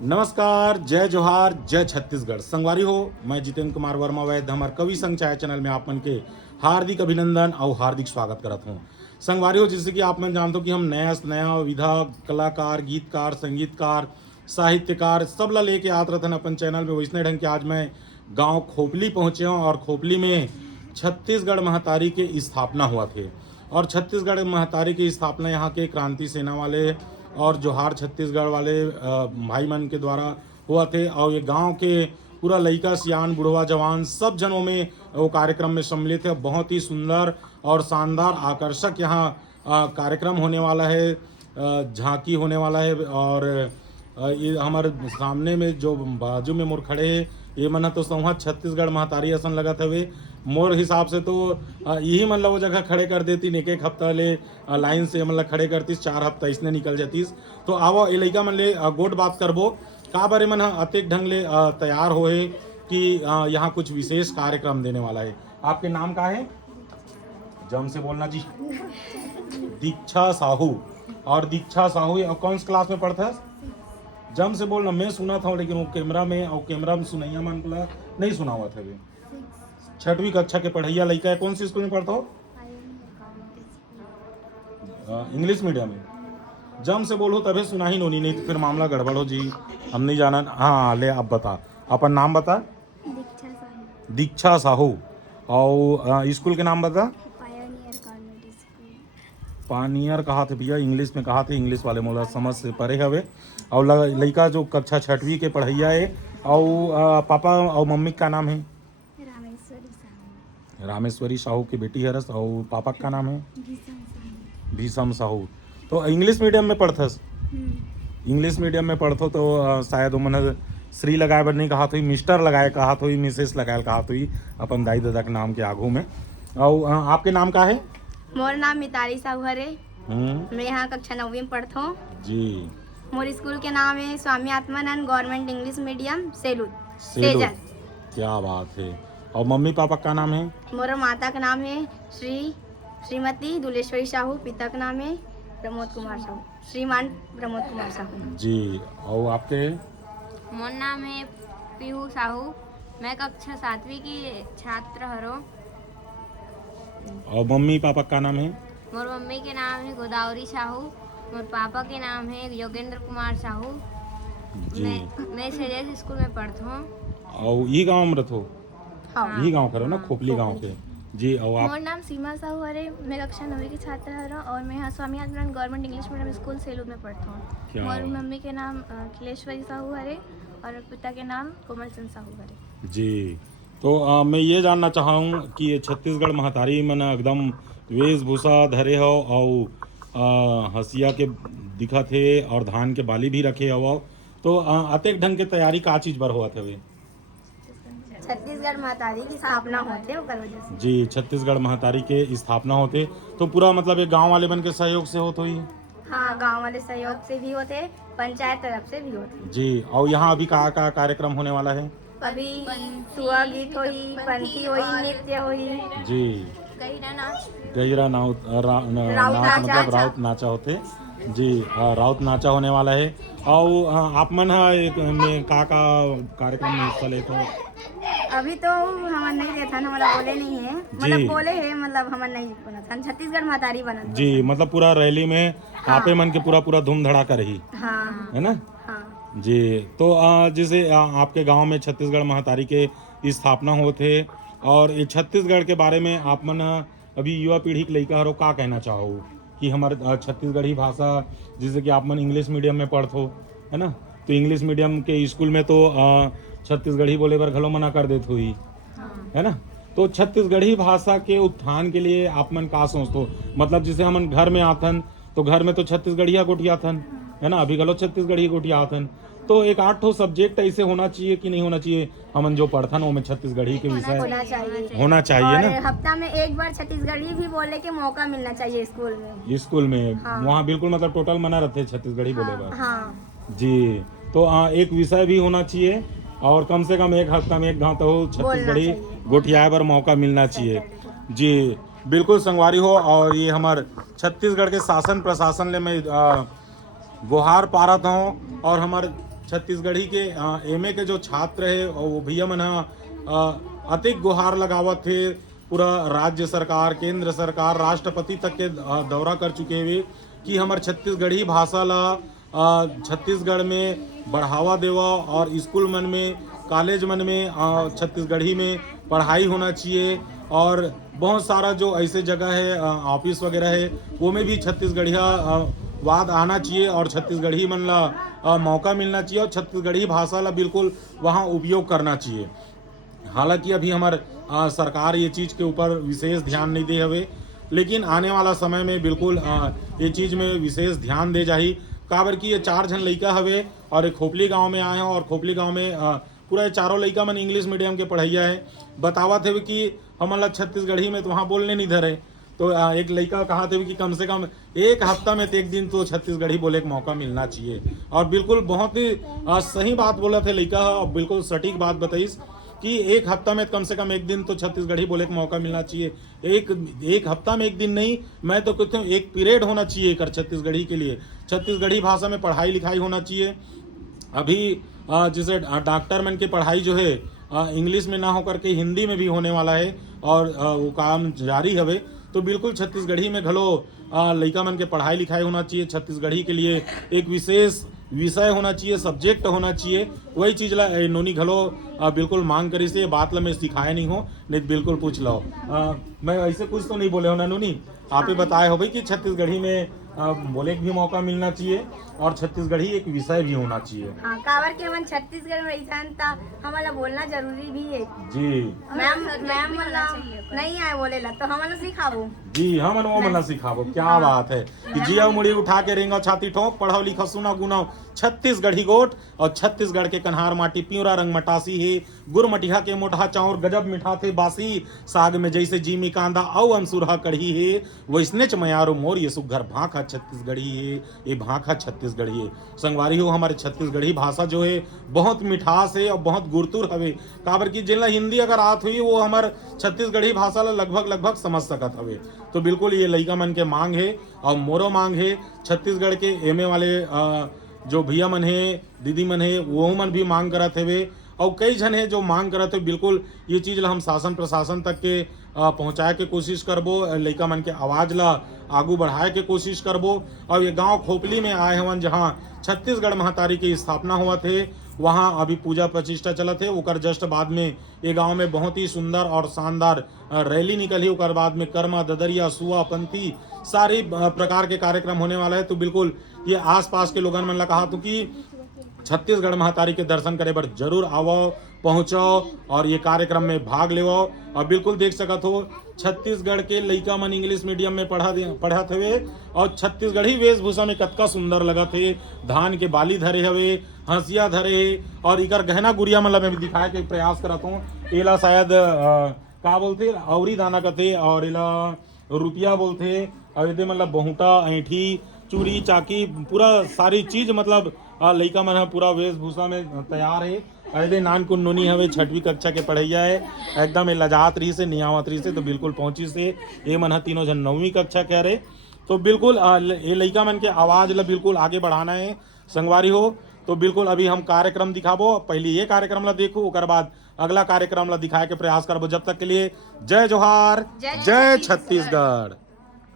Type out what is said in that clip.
नमस्कार, जय जोहार, जय छत्तीसगढ़। संगवारी हो, मैं जितेंद्र कुमार वर्मा वैद्य हमार कवि संघ चाय चैनल में आप मन के हार्दिक अभिनंदन और हार्दिक स्वागत करत हूँ। संगवारी हो, जैसे कि आप मन जानते हो कि हम नया से नया विधा कलाकार, गीतकार, संगीतकार, साहित्यकार सब ला लेके आत रहते अपन चैनल में। वैसने ढंग के आज मैं गाँव खोपली पहुँचे हूँ और खोपली में छत्तीसगढ़ महतारी के स्थापना हुआ थे। और छत्तीसगढ़ महतारी की स्थापना यहाँ के क्रांति सेना वाले और जोहार छत्तीसगढ़ वाले भाई मन के द्वारा हुआ थे। और ये गांव के पूरा लइका सियान बुढ़वा जवान सब जनों में वो कार्यक्रम में सम्मिलित है। बहुत ही सुंदर और शानदार आकर्षक यहाँ कार्यक्रम होने वाला है, झांकी होने वाला है। और ये हमारे सामने में जो बाजू में मोर खड़े है ये मन तो संवहा छत्तीसगढ़ महतारी असन लगत हवे। मोर हिसाब से तो यही मन ला वो जगह खड़े कर देती, एक एक हफ्ता ले लाइन से मतलब खड़े करतीस, 4 हफ्ता इसने निकल जातीस। तो आवो ये लइका मन ले गोट बात करबो का बारे मन अतेक ढंग ले तैयार होए कि यहाँ कुछ विशेष कार्यक्रम देने वाला है। आपके नाम का है? जम से बोलना जी। दीक्षा साहू। और दीक्षा साहू और कौन सी क्लास में पढ़ता है? जम से बोलना। मैं सुना था लेकिन वो कैमरा में सुनैया मन को नहीं सुना हुआ था। 6वीं कक्षा के पढ़ैया लड़का है। कौन सी स्कूल में पढ़ता हो? इंग्लिश मीडियम में। जम से बोलो तभी सुना ही नोनी, नहीं तो फिर मामला गड़बड़ हो जी। हम नहीं जाना। हाँ ले अब बता अपन नाम बता। दीक्षा साहू। और स्कूल के नाम बता। पानियर कहा थे भैया, इंग्लिश में कहा थे, इंग्लिश वाले मोला समझ से परे हवे। और लड़का जो कक्षा 6वीं के पढ़ैया है। और पापा और मम्मी का नाम है? रामेश्वरी साहू की बेटी है रस। और पापा का नाम है? भीषम साहू। तो इंग्लिश मीडियम में पढ़थस? इंग्लिश मीडियम में पढ़थो तो शायद उमन श्री लगाए बर नहीं कहा थी, मिस्टर लगाए कहा थी, मिसेस लगाए कहा थी अपन दाई दादा के नाम के आगू में। और आपके नाम का है? मोर नाम मिताली साहू हरे। मैं यहाँ कक्षा 9वीं में पढ़ता हूँ जी। मोर स्कूल के नाम है Swami Atmanand government English medium Selud. क्या बात है। और मम्मी पापा का नाम है? मोर माता का नाम है श्रीमती दुलेश्वरी साहू, पिता का नाम है प्रमोद कुमार साहू, श्रीमान प्रमोद कुमार साहू जी। और आपके? मोर नाम है पीहू साहू। मैं कक्षा 7वीं की छात्र हरो। और मम्मी पापा का नाम है? मोर मम्मी के नाम है गोदावरी साहू। मोर पापा के नाम है योगेंद्र कुमार साहू जी। मैं सेजेस स्कूल में पढ़ता हूँ। और ये गांव में रहो? हाँ। ये गांव करो ना, खोपली गांव के जी। और आप? मोर नाम सीमा साहू हरे। मैं कक्षा 9वीं की छात्र हूँ और मैं यहाँ Swami Atmanand government English medium school Selud में पढ़ता हूँ। मोर मम्मी के नाम अखिलेश्वरी साहू हरे और पिता के नाम कोमल चंद साहू हरे जी। तो मैं ये जानना चाहूँ कि ये छत्तीसगढ़ महतारी मन एकदम वेशभूषा धरे हो और हंसिया के दिखा थे और धान के बाली भी रखे हो। तो अतेक ढंग के तैयारी का चीज बर हुआ थे? छत्तीसगढ़ महतारी की स्थापना होते ओकर वजह से जी। छत्तीसगढ़ महतारी के स्थापना होते तो पूरा मतलब ये गांव वाले बन के सहयोग से होते ही? हाँ, गांव वाले सहयोग से भी होते, पंचायत तरफ से भी होते जी। और यहाँ अभी का कार्यक्रम होने वाला है? अभी सुहा गीत होई, पंथी होई, नृत्य होई जी। गैरा नाच मतलब राउत नाचा होते जी। राउत नाचा होने वाला है। और आप मन में का कार्यक्रम में हिस्सा लेते हो? अभी तो हमन नहीं लेथन, हमारा बोले नहीं है, मतलब बोले है, मतलब हमन नहीं बनत, छत्तीसगढ़ महतारी बनत जी। मतलब पूरा रैली में आपे मन के पूरा धूम धड़ाका रही। हाँ। है ना? हाँ। जी। तो जैसे आपके गांव में छत्तीसगढ़ महतारी के स्थापना होते और ये छत्तीसगढ़ के बारे में आप मन अभी युवा पीढ़ी के लइका हरो का कहना चाहो कि हमारे छत्तीसगढ़ी भाषा, जैसे कि आप मन इंग्लिश मीडियम में पढ़ते हो, है ना? तो इंग्लिश मीडियम के स्कूल में तो छत्तीसगढ़ी बोले बर घलो मना कर देते हुई, है ना? तो छत्तीसगढ़ी भाषा के उत्थान के लिए आप मन का सोचते हो? मतलब जैसे हम घर में आथन तो घर में तो छत्तीसगढ़िया गोटिया थन, है ना? अभी गलो छत्तीसगढ़ी गोटिया आथन। तो एक 8 सब्जेक्ट ऐसे होना चाहिए कि नहीं होना चाहिए? हमन जो पढ़थन वो में छत्तीसगढ़ी के विषय होना चाहिए ना? हफ्ता में एक बार छत्तीसगढ़ी भी बोलने के मौका मिलना चाहिए स्कूल में। स्कूल में हाँ। वहाँ बिल्कुल मतलब टोटल मना रहते छत्तीसगढ़ी बोले बार। हाँ। जी। तो एक विषय भी होना चाहिए और कम से कम एक हफ्ता में एक घंटा तो छत्तीसगढ़ी गोठियाए पर मौका मिलना चाहिए जी। बिल्कुल संगवारी हो। और ये हमारे छत्तीसगढ़ के शासन प्रशासन ले मैं गुहार पारत हूँ और हमारे छत्तीसगढ़ी के एमए के जो छात्र है और वो भैया मन अतिक गुहार लगावत थे। पूरा राज्य सरकार, केंद्र सरकार, राष्ट्रपति तक के दौरा कर चुके हुए कि हमार छत्तीसगढ़ी भाषा ला छत्तीसगढ़ में बढ़ावा देवा और स्कूल मन में, कॉलेज मन में छत्तीसगढ़ी में पढ़ाई होना चाहिए। और बहुत सारा जो ऐसे जगह है ऑफिस वगैरह है वो में भी छत्तीसगढ़िया वाद आना चाहिए और छत्तीसगढ़ी मन ला मौका मिलना चाहिए और छत्तीसगढ़ी भाषा ला बिल्कुल वहाँ उपयोग करना चाहिए। हालांकि अभी हमार सरकार ये चीज़ के ऊपर विशेष ध्यान नहीं दे हवे, लेकिन आने वाला समय में बिल्कुल ये चीज़ में विशेष ध्यान दे जाही। काबर कि ये 4 जन लड़का हवे और एक खोपली गांव में आए हैं और खोपली गांव में पूरा ये चारों लड़का मन इंग्लिश मीडियम के पढ़ैया है। बतावा थे कि हमारा छत्तीसगढ़ी में तो वहाँ बोलने नहीं धरे। तो एक लड़का कहा थे कि कम से कम एक हफ्ता में 1 दिन तो छत्तीसगढ़ी बोले का मौका मिलना चाहिए। और बिल्कुल बहुत ही सही बात बोला थे लड़का और बिल्कुल सटीक बात बताइस कि एक हफ्ता में कम से कम 1 दिन तो छत्तीसगढ़ी बोले का मौका मिलना चाहिए। एक हफ्ता में 1 दिन नहीं, मैं तो कहता हूँ एक पीरियड होना चाहिए कर छत्तीसगढ़ी के लिए। छत्तीसगढ़ी भाषा में पढ़ाई लिखाई होना चाहिए। अभी जैसे डॉक्टर मन की पढ़ाई जो है इंग्लिश में ना होकर के हिंदी में भी होने वाला है और वो काम जारी हवे। तो बिल्कुल छत्तीसगढ़ी में घलो लड़का मन के पढ़ाई लिखाई होना चाहिए। छत्तीसगढ़ी के लिए एक विशेष विषय होना चाहिए, सब्जेक्ट होना चाहिए। वही चीज़ ला नोनी घलो बिल्कुल मांग करी से। बात ला मैं सिखाया नहीं हो, नहीं बिल्कुल पूछ लो। मैं ऐसे कुछ तो नहीं बोले हो ना नोनी, आप ही बताए हो भाई कि छत्तीसगढ़ी में बोले के भी मौका मिलना चाहिए और छत्तीसगढ़ी एक विषय भी होना चाहिए। हाँ, काबर के मन छत्तीसगढ़ में रहिसन ता हमारा बोलना जरूरी भी है जी। मैम बोलना नहीं आए बोले ला तो हमारा सिखाबो जी, हम वो मना सिखाबो। क्या बात है कि जिया मुड़ी उठा के रेंगो छाती ठोक, पढ़ो लिखो सुनो गुनो छत्तीसगढ़ी गोट। और छत्तीसगढ़ के कन्हार माटी प्यूरा रंग मटासी है, गुर मटिहा के मोटा चाउर गजब मिठा थे बासी, साग में जैसे जीमी कांदा औ अमसुरहा कढ़ी है, वैसने च मयारो मोर ये सुघर भाखा छत्तीसगढ़ी है, ये भाखा छत्तीसगढ़ी है। संगवारी हो हमारे छत्तीसगढ़ी भाषा जो है बहुत मिठास है और बहुत गुरतुर हवे। काबर की जिनला हिंदी अगर आत हुई वो हमार छत्तीसगढ़ी भाषा ला लगभग समझ सकत हवे। तो बिल्कुल ये लड़का मन के मांग है और मोरो मांग है। छत्तीसगढ़ के एमए वाले जो भैया मन है, दीदी मन है, वो मन भी मांग करत हवे और कई जन है जो मांग करत है। बिल्कुल ये चीज़ ला हम शासन प्रशासन तक के पहुँचाए के कोशिश करबो, लड़का मन के आवाज़ ला आगू बढ़ाए के कोशिश करबो। और ये गांव खोपली में आए हवन जहाँ छत्तीसगढ़ महतारी की स्थापना हुआ थे, वहाँ अभी पूजा प्रतिष्ठा चलत है। ओकर जस्ट बाद में ये गांव में बहुत ही सुंदर और शानदार रैली निकली। ओकर बाद में कर्मा, ददरिया, सुआ, पंथी सारे प्रकार के कार्यक्रम होने वाला है। तो बिल्कुल ये आसपास के लोगन मन ला कहा तो कि छत्तीसगढ़ महतारी के दर्शन करे बर जरूर आवो, पहुँचो और ये कार्यक्रम में भाग लेवो। और बिल्कुल देख सकत हो छत्तीसगढ़ के लड़का मन इंग्लिश मीडियम में पढ़त हवे और छत्तीसगढ़ी वेशभूषा में कतका सुंदर लगत है। धान के बाली धरे हवे, हंसिया धरे है और इकर गहना गुड़िया मतलब मैं दिखाए के प्रयास करत हूँ। एला शायद का बोलते औरी दाना कथे और एला रुपया बोलते और ये मतलब बहुटा, ऐठी, चूड़ी, चाकी, पूरा सारी चीज मतलब लड़का मन पूरा वेशभूषा में तैयार है। अरे नानकुन नोनी हवे 6वीं कक्षा के पढ़ैया है, एकदम लजात रही से, नियावत रही से। तो बिल्कुल पहुंची से ये मन तीनों जन 9वीं कक्षा कह रहे। तो बिल्कुल ये लड़का मन के आवाज़ ला बिल्कुल आगे बढ़ाना है संगवारी हो। तो बिल्कुल अभी हम कार्यक्रम दिखाबो, पहले ये कार्यक्रम ला देखो, ओकर बाद अगला कार्यक्रम ला दिखाए के प्रयास करबो। जब तक के लिए जय जोहार, जय छत्तीसगढ़।